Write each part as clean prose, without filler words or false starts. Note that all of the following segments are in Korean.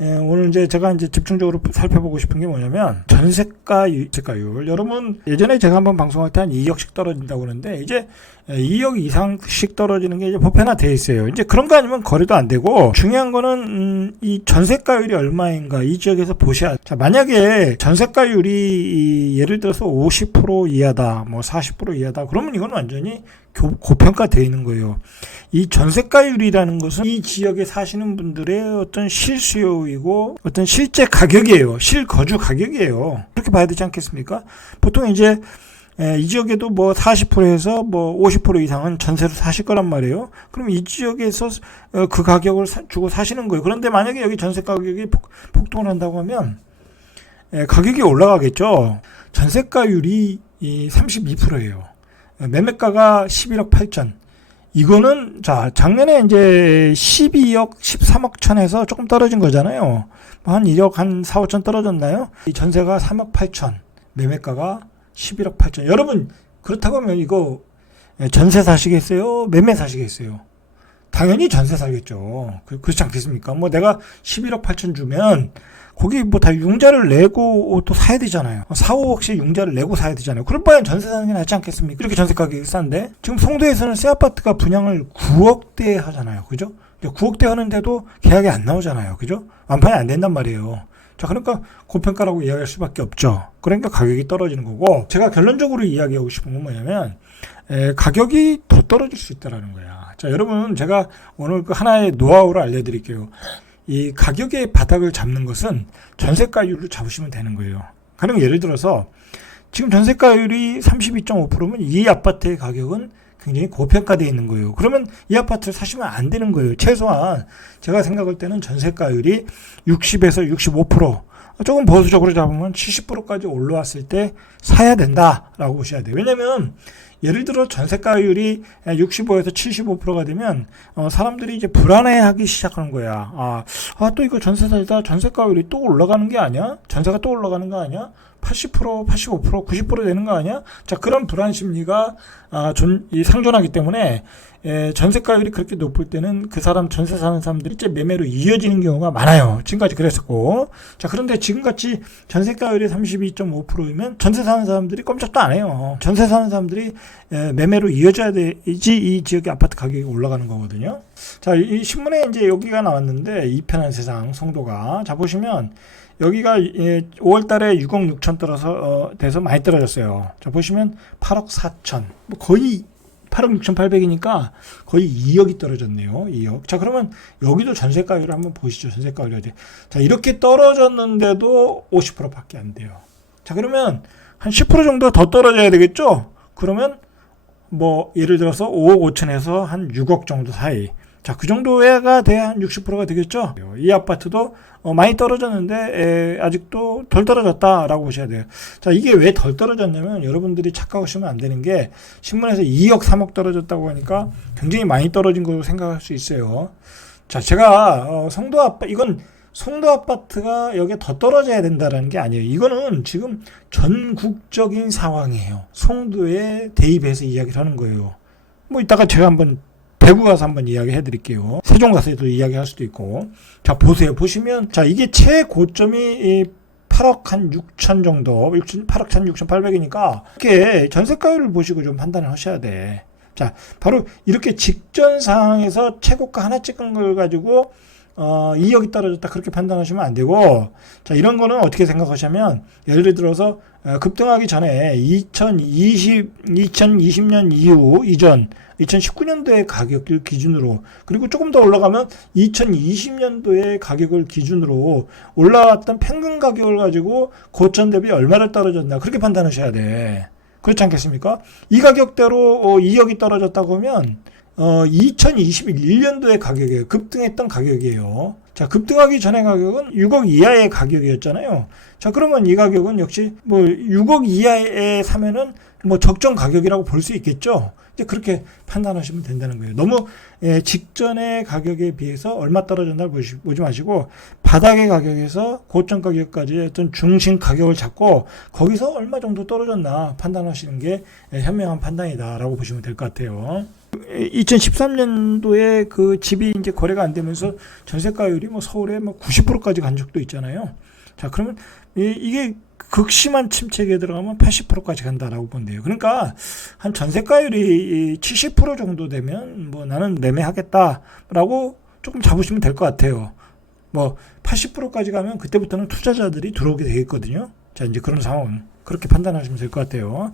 오늘 이제 제가 이제 집중적으로 살펴보고 싶은 게 뭐냐면 전세가율. 여러분 예전에 제가 한번 방송할 때 한 2억씩 떨어진다고 그러는데 이제 2억 이상씩 떨어지는 게 이제 보편화되어 있어요. 이제 그런 거 아니면 거래도 안 되고 중요한 거는 이 전세가율이 얼마인가 이 지역에서 보셔야. 자, 만약에 전세가율이 예를 들어서 50% 이하다, 뭐 40% 이하다, 그러면 이건 완전히 고평가되어 있는 거예요. 이 전세가율이라는 것은 이 지역에 사시는 분들의 어떤 실수요이고 어떤 실제 가격이에요. 실거주 가격이에요. 그렇게 봐야 되지 않겠습니까? 보통 이제 이 지역에도 뭐 40%에서 뭐 50% 이상은 전세로 사실 거란 말이에요. 그럼 이 지역에서 그 가격을 주고 사시는 거예요. 그런데 만약에 여기 전세 가격이 폭등을 한다고 하면 가격이 올라가겠죠. 전세가율이 32%예요. 매매가가 11억 8천. 이거는 자 작년에 이제 12억 13억 천에서 조금 떨어진 거잖아요. 한 1억 한 4, 5천 떨어졌나요? 이 전세가 3억 8천, 매매가가 11억 8천. 여러분 그렇다고 하면 이거 전세 사시겠어요? 매매 사시겠어요? 당연히 전세 살겠죠. 그렇지 않겠습니까? 뭐 내가 11억 8천 주면 거기 뭐 다 융자를 내고 또 사야 되잖아요. 4, 5억씩 융자를 내고 사야 되잖아요. 그럴 바엔 전세 사는 게 낫지 않겠습니까? 이렇게 전세 가격이 싼데 지금 송도에서는 새 아파트가 분양을 9억대 하잖아요. 그죠? 9억대 하는데도 계약이 안 나오잖아요. 그죠? 완판이 안 된단 말이에요. 자, 그러니까 고평가라고 이야기할 수밖에 없죠. 그러니까 가격이 떨어지는 거고, 제가 결론적으로 이야기하고 싶은 건 뭐냐면 가격이 더 떨어질 수 있다는 거야. 자, 여러분 제가 오늘 그 하나의 노하우를 알려드릴게요. 이 가격의 바닥을 잡는 것은 전세가율을 잡으시면 되는 거예요. 가령 예를 들어서 지금 전세가율이 32.5%면 이 아파트의 가격은 굉장히 고평가되어 있는 거예요. 그러면 이 아파트를 사시면 안 되는 거예요. 최소한 제가 생각할 때는 전세가율이 60에서 65%, 조금 보수적으로 잡으면 70%까지 올라왔을 때 사야 된다라고 보셔야 돼요. 왜냐면 예를 들어 전세가율이 65에서 75%가 되면 사람들이 이제 불안해하기 시작하는 거야. 또 이거 전세 살다 전세가율이 또 올라가는 게 아니야? 전세가 또 올라가는 거 아니야? 80%, 85%, 90% 되는 거 아니야? 자, 그런 불안 심리가 상존하기 때문에 전세가율이 그렇게 높을 때는 그 사람 전세 사는 사람들이 이제 매매로 이어지는 경우가 많아요. 지금까지 그랬었고. 자, 그런데 지금같이 전세가율이 32.5%이면 전세 사는 사람들이 꼼짝도 안 해요. 전세 사는 사람들이 매매로 이어져야 되지 이 지역의 아파트 가격이 올라가는 거거든요. 자, 이 신문에 이제 여기가 나왔는데 이 편한 세상 송도가. 자, 보시면 여기가 5월 달에 6억 6천 돼서 많이 떨어졌어요. 자, 보시면 8억 4천. 뭐 거의 8억 6천 8백이니까 거의 2억이 떨어졌네요. 2억. 자, 그러면 여기도 전세가율을 한번 보시죠. 전세가율이 어디. 자, 이렇게 떨어졌는데도 50%밖에 안 돼요. 자, 그러면 한 10% 정도 더 떨어져야 되겠죠? 그러면 뭐 예를 들어서 5억 5천에서 한 6억 정도 사이. 자, 그 정도가 돼야 한 60%가 되겠죠? 이 아파트도 많이 떨어졌는데 아직도 덜 떨어졌다라고 보셔야 돼요. 자, 이게 왜 덜 떨어졌냐면 여러분들이 착각하시면 안 되는 게 신문에서 2억 3억 떨어졌다고 하니까 굉장히 많이 떨어진 걸로 생각할 수 있어요. 자, 제가 이건 송도 아파트가 여기에 더 떨어져야 된다는 게 아니에요. 이거는 지금 전국적인 상황이에요. 송도에 대입해서 이야기를 하는 거예요. 뭐 이따가 제가 한번 대구 가서 한번 이야기 해드릴게요. 세종 가서도 이야기할 수도 있고. 자, 보세요. 보시면 자, 이게 최고점이 8억 한 6천 정도, 8억 한 6천 8백이니까 이렇게 전세가율을 보시고 좀 판단을 하셔야 돼. 자, 바로 이렇게 직전 상황에서 최고가 하나 찍은 걸 가지고 2억이 떨어졌다 그렇게 판단하시면 안 되고, 자, 이런 거는 어떻게 생각하시면 예를 들어서 급등하기 전에 2020년 이전 2019년도의 가격을 기준으로, 그리고 조금 더 올라가면 2020년도의 가격을 기준으로 올라왔던 평균 가격을 가지고 고점 대비 얼마를 떨어졌나 그렇게 판단하셔야 돼. 그렇지 않겠습니까? 이 가격대로 2억이 떨어졌다고 하면 2021년도의 가격이에요. 급등했던 가격이에요. 자, 급등하기 전의 가격은 6억 이하의 가격이었잖아요. 자, 그러면 이 가격은 역시 뭐 6억 이하에 사면은 뭐 적정 가격이라고 볼 수 있겠죠. 이제 그렇게 판단하시면 된다는 거예요. 너무 직전의 가격에 비해서 얼마 떨어졌나 보지 마시고 바닥의 가격에서 고점 가격까지 어떤 중심 가격을 잡고 거기서 얼마 정도 떨어졌나 판단하시는 게 현명한 판단이다라고 보시면 될 것 같아요. 2013년도에 그 집이 이제 거래가 안 되면서 전세가율이 뭐 서울에 뭐 90%까지 간 적도 있잖아요. 자, 그러면 이게 극심한 침체기에 들어가면 80%까지 간다라고 본대요. 그러니까 한 전세가율이 70% 정도 되면 뭐 나는 매매하겠다라고 조금 잡으시면 될 것 같아요. 뭐 80%까지 가면 그때부터는 투자자들이 들어오게 되겠거든요. 자, 이제 그런 상황 그렇게 판단하시면 될 것 같아요.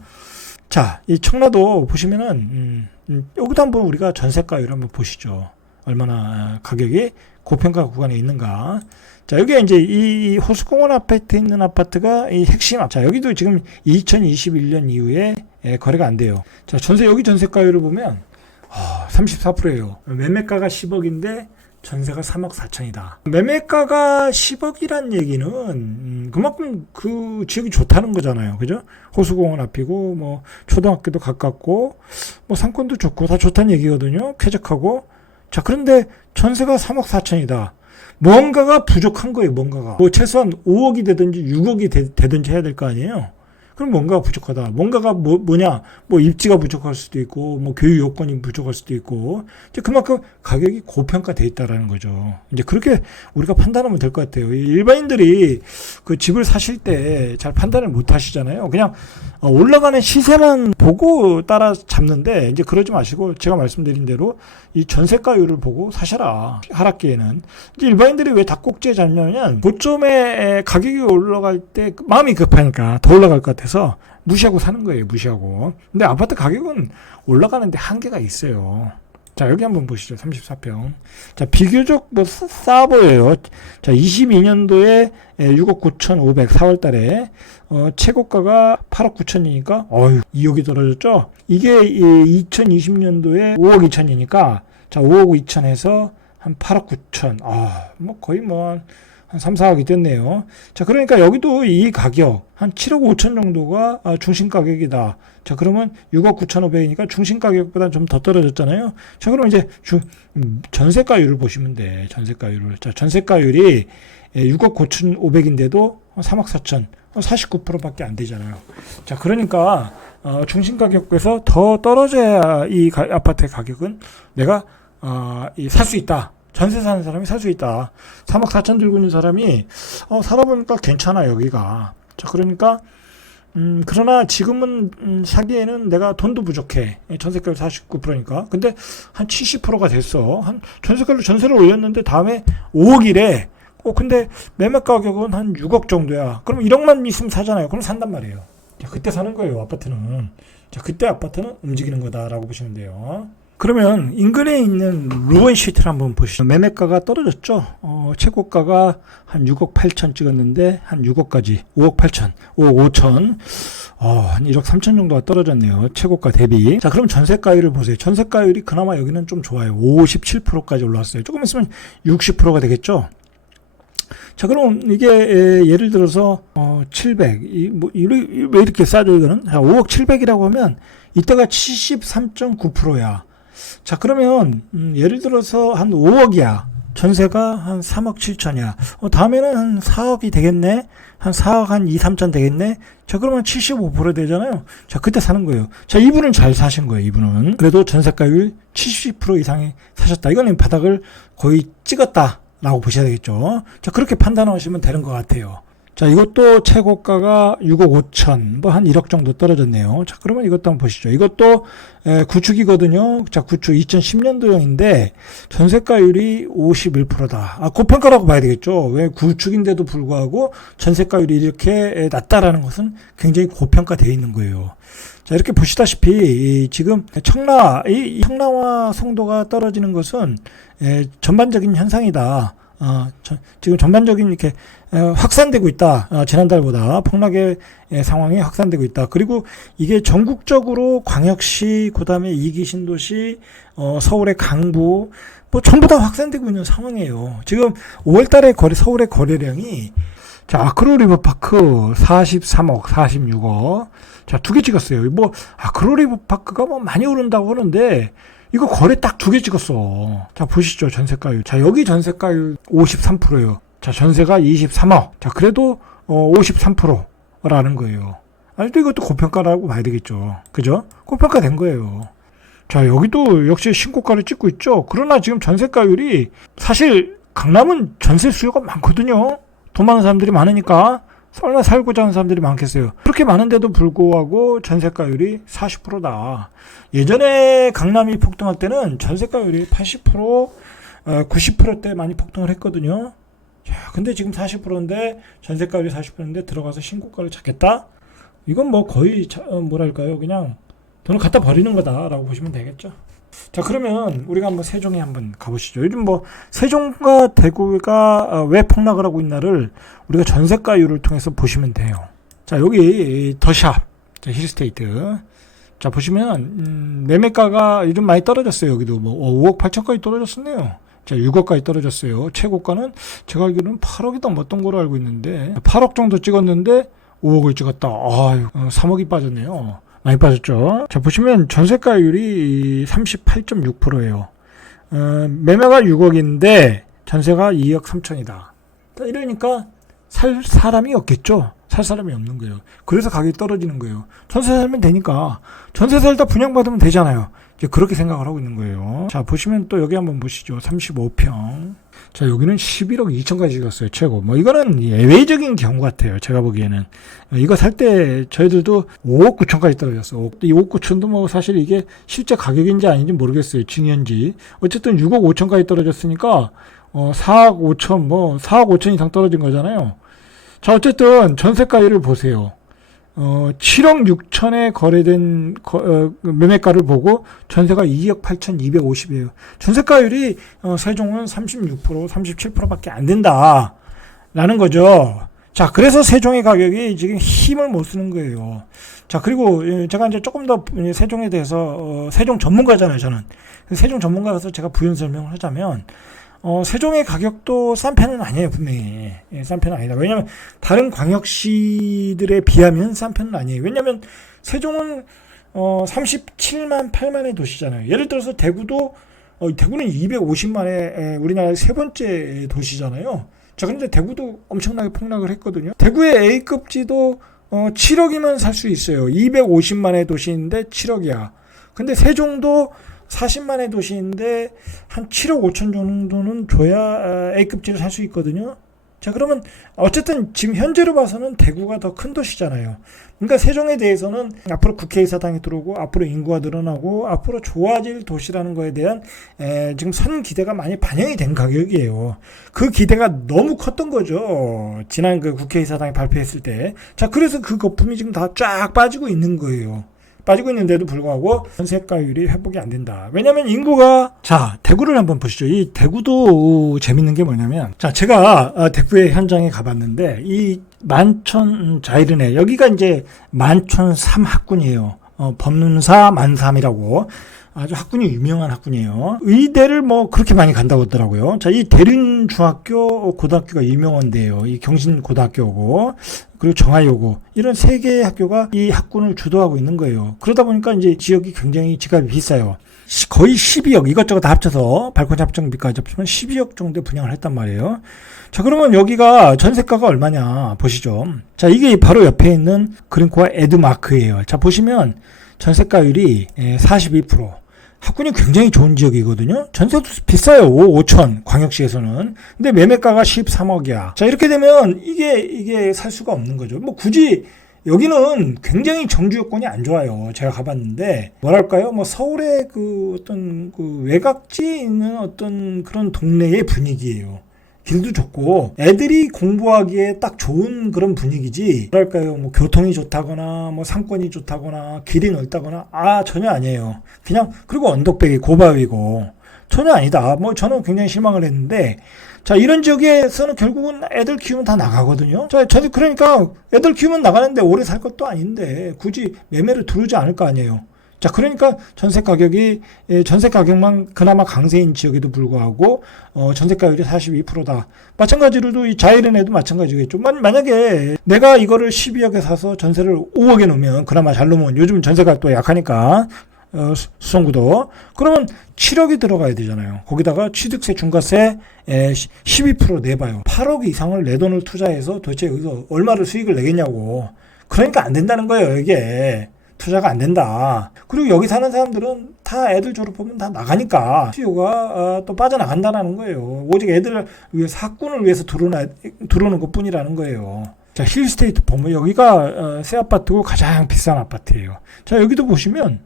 자, 이 청라도 보시면은 여기도 한번 우리가 전세가율 한번 보시죠. 얼마나 가격이 고평가 구간에 있는가. 자, 여기 이제 이 호수공원 앞에 있는 아파트가 이 핵심. 자, 여기도 지금 2021년 이후에 거래가 안 돼요. 자, 여기 전세가율을 보면 34%예요. 매매가가 10억인데 전세가 3억 4천이다. 매매가가 10억이란 얘기는 그만큼 그 지역이 좋다는 거잖아요. 그죠? 호수공원 앞이고 뭐 초등학교도 가깝고 뭐 상권도 좋고 다 좋다는 얘기거든요. 쾌적하고. 자, 그런데 전세가 3억 4천이다. 뭔가가 부족한 거예요. 뭔가가. 뭐 최소한 5억이 되든지 6억이 되든지 해야 될 거 아니에요. 그럼 뭔가가 부족하다. 뭔가가 뭐냐? 뭐 입지가 부족할 수도 있고, 뭐 교육 요건이 부족할 수도 있고, 이제 그만큼 가격이 고평가돼 있다라는 거죠. 이제 그렇게 우리가 판단하면 될 것 같아요. 일반인들이 그 집을 사실 때 잘 판단을 못 하시잖아요. 그냥 올라가는 시세만 보고 따라 잡는데, 이제 그러지 마시고, 제가 말씀드린 대로 이 전세가율을 보고 사셔라. 하락기에는. 이제 일반인들이 왜 닭꼭지에 잡냐면, 고점에 가격이 올라갈 때 마음이 급하니까 더 올라갈 것 같아서 무시하고 사는 거예요. 무시하고. 근데 아파트 가격은 올라가는데 한계가 있어요. 자, 여기 한번 보시죠. 34평. 자, 비교적 뭐 싸 보여요. 자, 22년도에 6억 9,500 4월 달에 최고가가 8억 9천이니까 2억이 떨어졌죠. 이게 2020년도에 5억 2천이니까 자, 5억 2천에서 한 8억 9천. 뭐 거의 뭐 한 3, 4억이 됐네요. 자, 그러니까 여기도 이 가격 한 7억 5천 정도가 중심 가격이다. 자, 그러면 6억 9,500이니까 중심 가격보다 좀 더 떨어졌잖아요. 자, 그러면 이제 전세가율을 보시면 돼. 전세가율을. 자, 전세가율이 6억 9,500인데도 3억 4천, 49%밖에 안 되잖아요. 자, 그러니까 중심 가격에서 더 떨어져야 이 아파트의 가격은 내가 살 수 있다. 전세 사는 사람이 살 수 있다. 3억 4천 들고 있는 사람이 살아보니까 괜찮아 여기가. 자, 그러니까 그러나 지금은 사기에는 내가 돈도 부족해. 전세가율 49%니까. 근데 한 70%가 됐어. 한 전세를 올렸는데 다음에 5억이래. 근데 매매 가격은 한 6억 정도야. 그럼 1억만 있으면 사잖아요. 그럼 산단 말이에요. 자, 그때 사는 거예요, 아파트는. 자, 그때 아파트는 움직이는 거다라고 보시면 돼요. 그러면 인근에 있는 루원시티를 한번 보시죠. 매매가가 떨어졌죠. 최고가가 한 6억 8천 찍었는데 한 6억까지 5억 8천, 5억 5천, 한 1억 3천 정도가 떨어졌네요. 최고가 대비. 자, 그럼 전세가율을 보세요. 전세가율이 그나마 여기는 좀 좋아요. 57%까지 올라왔어요. 조금 있으면 60%가 되겠죠. 자, 그럼 이게 예를 들어서 700, 왜 이렇게 싸죠 이거는? 자, 5억 700이라고 하면 이때가 73.9%야. 자, 그러면 예를 들어서 한 5억이야. 전세가 한 3억 7천이야. 다음에는 한 4억이 되겠네. 한 4억 한 2, 3천 되겠네. 자, 그러면 75% 되잖아요. 자, 그때 사는 거예요. 자, 이분은 잘 사신 거예요. 이분은. 그래도 전세가율 70% 이상이 사셨다. 이거는 바닥을 거의 찍었다 라고 보셔야 되겠죠. 자, 그렇게 판단하시면 되는 것 같아요. 자, 이것도 최고가가 6억 5천, 뭐 한 1억 정도 떨어졌네요. 자, 그러면 이것도 한번 보시죠. 이것도 구축이거든요. 자, 구축 2010년도형인데 전세가율이 51%다. 고평가라고 봐야 되겠죠. 왜 구축인데도 불구하고 전세가율이 이렇게 낮다라는 것은 굉장히 고평가되어 있는 거예요. 자, 이렇게 보시다시피 지금 청라와 송도가 떨어지는 것은 전반적인 현상이다. 지금 전반적인 이렇게 확산되고 있다. 지난달보다 폭락의 상황이 확산되고 있다. 그리고 이게 전국적으로 광역시, 그다음에 2기 신도시, 서울의 강부 뭐 전부 다 확산되고 있는 상황이에요. 지금 5월달에 서울의 거래량이 자, 아크로 리버파크 43억, 46억. 자, 2개 찍었어요. 뭐 아크로 리버파크가 뭐 많이 오른다고 하는데 이거 거래 딱 2개 찍었어. 자, 보시죠. 전세가율. 자, 여기 전세가율 53%예요. 자, 전세가 23억. 자, 그래도 53%라는 거예요. 아니, 또 이것도 고평가라고 봐야 되겠죠. 그죠? 고평가 된 거예요. 자, 여기도 역시 신고가를 찍고 있죠. 그러나 지금 전세가율이 사실 강남은 전세 수요가 많거든요. 돈 많은 사람들이 많으니까 얼마나 살고자 하는 사람들이 많겠어요. 그렇게 많은데도 불구하고 전세가율이 40%다. 예전에 강남이 폭등할 때는 전세가율이 80%, 90%대 많이 폭등을 했거든요. 자, 근데 지금 40%인데 전세가율이 40%인데 들어가서 신고가를 찾겠다? 이건 뭐 거의 뭐랄까요? 그냥 돈을 갖다 버리는 거다라고 보시면 되겠죠. 자, 그러면 우리가 한번 세종에 한번 가보시죠. 요즘 뭐 세종과 대구가 왜 폭락을 하고 있나를 우리가 전세가율을 통해서 보시면 돼요. 자, 여기 더샵, 힐스테이트. 자, 보시면 매매가가 요즘 많이 떨어졌어요. 여기도 뭐 5억 8천까지 떨어졌었네요. 자, 6억까지 떨어졌어요. 최고가는 제가 알기로는 8억이 넘었던 걸로 알고 있는데 8억 정도 찍었는데 5억을 찍었다. 아유, 3억이 빠졌네요. 많이 빠졌죠. 자, 보시면 전세가율이 38.6%예요. 매매가 6억인데 전세가 2억 3천이다. 이러니까 살 사람이 없겠죠. 살 사람이 없는 거예요. 그래서 가격이 떨어지는 거예요. 전세 살면 되니까 전세 살다 분양받으면 되잖아요. 이제 그렇게 생각을 하고 있는 거예요. 자, 보시면 또 여기 한번 보시죠. 35평. 자, 여기는 11억 2천까지 찍었어요. 최고. 뭐 이거는 예외적인 경우 같아요. 제가 보기에는. 이거 살 때 저희들도 5억 9천까지 떨어졌어. 이 5억 9천도 뭐 사실 이게 실제 가격인지 아닌지 모르겠어요. 증여인지. 어쨌든 6억 5천까지 떨어졌으니까 4억 5천 뭐 4억 5천 이상 떨어진 거잖아요. 자, 어쨌든 전세가율을 보세요. 7억 6천에 거래된 매매가를 보고 전세가 2억 8,250이에요. 전세가율이 세종은 36%, 37%밖에 안 된다라는 거죠. 자, 그래서 세종의 가격이 지금 힘을 못 쓰는 거예요. 자, 그리고 제가 이제 조금 더 세종에 대해서 세종 전문가잖아요, 저는. 세종 전문가라서 제가 부연 설명을 하자면 세종의 가격도 싼 편은 아니에요, 분명히. 예, 싼 편은 아니다. 왜냐면, 다른 광역시들에 비하면 싼 편은 아니에요. 왜냐면, 세종은, 37만, 8만의 도시잖아요. 예를 들어서 대구도, 대구는 250만의 우리나라의 세 번째 도시잖아요. 자, 근데 대구도 엄청나게 폭락을 했거든요. 대구의 A급지도, 7억이면 살 수 있어요. 250만의 도시인데 7억이야. 근데 세종도 40만의 도시인데 한 7억 5천 정도는 줘야 A급지를 살 수 있거든요. 자, 그러면 어쨌든 지금 현재로 봐서는 대구가 더 큰 도시잖아요. 그러니까 세종에 대해서는 앞으로 국회의사당이 들어오고 앞으로 인구가 늘어나고 앞으로 좋아질 도시라는 거에 대한 지금 선 기대가 많이 반영이 된 가격이에요. 그 기대가 너무 컸던 거죠. 지난 그 국회의사당이 발표했을 때. 자, 그래서 그 거품이 지금 다 쫙 빠지고 있는 거예요. 빠지고 있는데도 불구하고 전세가율이 회복이 안 된다. 왜냐면 인구가, 자, 대구를 한번 보시죠. 이 대구도 재밌는 게 뭐냐면, 자, 제가 대구의 현장에 가봤는데 이 만촌 자이르네, 여기가 이제 만촌 3학군이에요. 법륜사 만삼이라고 아주 학군이 유명한 학군이에요. 의대를 뭐 그렇게 많이 간다고 하더라고요. 자, 이 대륜중학교 고등학교가 유명한 데예요. 이 경신고등학교고 그리고 정하여고, 이런 세 개의 학교가 이 학군을 주도하고 있는 거예요. 그러다 보니까 이제 지역이 굉장히 집값이 비싸요. 거의 12억, 이것저것 다 합쳐서 발코니 합정비까지 합치면 12억 정도 분양을 했단 말이에요. 자, 그러면 여기가 전세가가 얼마냐 보시죠. 자, 이게 바로 옆에 있는 그린코아 에드마크예요. 자, 보시면 전세가율이 42%. 학군이 굉장히 좋은 지역이거든요. 전세도 비싸요. 5천 광역시에서는. 근데 매매가가 13억이야. 자, 이렇게 되면 이게 살 수가 없는 거죠. 뭐 굳이 여기는 굉장히 정주 여건이 안 좋아요. 제가 가봤는데 뭐랄까요? 뭐 서울의 그 어떤 그 외곽지에 있는 어떤 그런 동네의 분위기예요. 길도 좋고 애들이 공부하기에 딱 좋은 그런 분위기지, 뭐랄까요, 뭐 교통이 좋다거나 뭐 상권이 좋다거나 길이 넓다거나 전혀 아니에요. 그냥, 그리고 언덕배기 고바위고 전혀 아니다. 뭐 저는 굉장히 실망을 했는데, 자, 이런 지역에서는 결국은 애들 키우면 다 나가거든요. 자, 저도 그러니까 애들 키우면 나가는데 오래 살 것도 아닌데 굳이 매매를 두르지 않을 거 아니에요. 자, 그러니까 전세 가격만 그나마 강세인 지역에도 불구하고 전세가율이 42%다. 마찬가지로도 이 자이른에도 마찬가지겠죠. 만약에 내가 이거를 12억에 사서 전세를 5억에 놓으면, 그나마 잘 놓으면, 요즘 전세가 또 약하니까 수성구도, 그러면 7억이 들어가야 되잖아요. 거기다가 취득세, 중과세 12% 내봐요. 8억 이상을 내 돈을 투자해서 도대체 여기서 얼마를 수익을 내겠냐고. 그러니까 안 된다는 거예요, 이게. 투자가 안 된다. 그리고 여기 사는 사람들은 다 애들 졸업하면 다 나가니까 수요가 또 빠져나간다는 거예요. 오직 애들을 위해서 학군을 위해서 들어오는 것 뿐이라는 거예요. 자, 힐스테이트 보면 여기가 새 아파트고 가장 비싼 아파트예요. 자, 여기도 보시면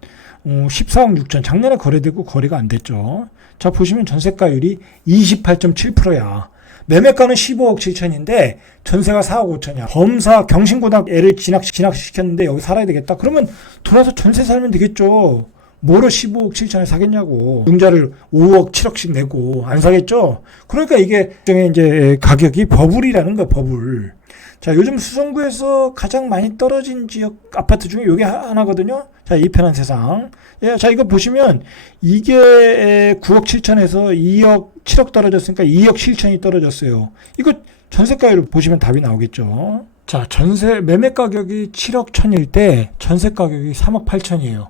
14억 6천 작년에 거래되고 거래가 안 됐죠. 자, 보시면 전세가율이 28.7%야. 매매가는 15억 7천인데 전세가 4억 5천이야. 범사 경신고등학교 애를 진학시켰는데 여기 살아야 되겠다. 그러면 돌아서 전세 살면 되겠죠. 뭐로 15억 7천에 사겠냐고. 융자를 5억 7억씩 내고 안 사겠죠. 그러니까 이게 이제 가격이 버블이라는 거야, 버블. 자, 요즘 수성구에서 가장 많이 떨어진 지역 아파트 중에 이게 하나거든요. 자, 이 편한 세상. 예, 자, 이거 보시면 이게 9억 7천에서 2억 7억 떨어졌으니까 2억 7천이 떨어졌어요. 이거 전세가율 보시면 답이 나오겠죠. 자, 전세 매매 가격이 7억 1천일 때 전세 가격이 3억 8천이에요.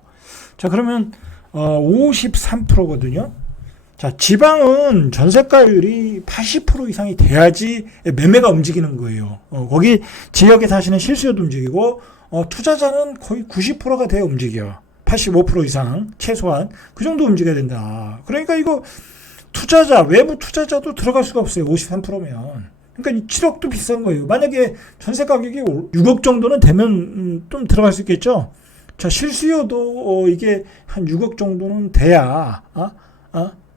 자, 그러면 53%거든요. 자, 지방은 전세가율이 80% 이상이 돼야지 매매가 움직이는 거예요. 거기 지역에 사시는 실수요도 움직이고, 투자자는 거의 90%가 돼야 움직여. 85% 이상, 최소한. 그 정도 움직여야 된다. 그러니까 이거 외부 투자자도 들어갈 수가 없어요. 53%면. 그러니까 7억도 비싼 거예요. 만약에 전세 가격이 6억 정도는 되면 좀 들어갈 수 있겠죠? 자, 실수요도 이게 한 6억 정도는 돼야,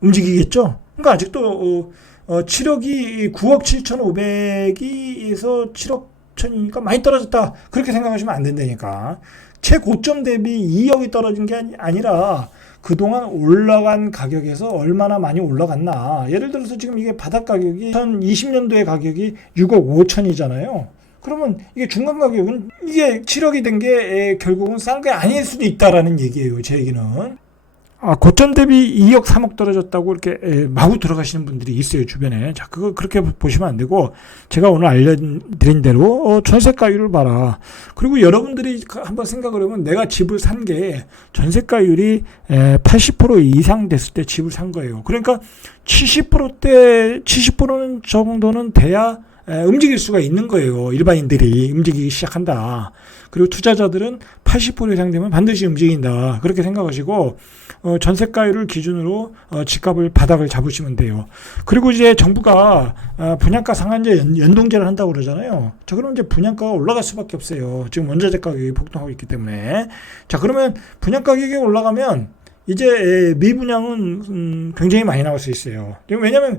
움직이겠죠. 그러니까 아직도 7억이 9억 7,500이에서 7억 1천이니까 많이 떨어졌다. 그렇게 생각하시면 안 된다니까. 최고점 대비 2억이 떨어진 게 아니라 그동안 올라간 가격에서 얼마나 많이 올라갔나. 예를 들어서 지금 이게 바닥 가격이 2020년도의 가격이 6억 5천이잖아요. 그러면 이게 중간 가격은 이게 7억이 된 게 결국은 싼 게 아닐 수도 있다라는 얘기예요. 제 얘기는. 고점 대비 2억 3억 떨어졌다고 이렇게 마구 들어가시는 분들이 있어요, 주변에. 자, 그거 그렇게 보시면 안 되고, 제가 오늘 알려드린 대로, 전세가율을 봐라. 그리고 여러분들이 한번 생각을 해보면 내가 집을 산 게 전세가율이 80% 이상 됐을 때 집을 산 거예요. 그러니까 70% 정도는 돼야 움직일 수가 있는 거예요. 일반인들이 움직이기 시작한다. 그리고 투자자들은 80% 이상 되면 반드시 움직인다. 그렇게 생각하시고 전세가율을 기준으로 집값을 바닥을 잡으시면 돼요. 그리고 이제 정부가 분양가 상한제 연동제를 한다고 그러잖아요. 자, 그러면 이제 분양가가 올라갈 수밖에 없어요. 지금 원자재 가격이 폭등하고 있기 때문에. 자, 그러면 분양 가격이 올라가면 이제 미분양은 굉장히 많이 나올 수 있어요. 왜냐하면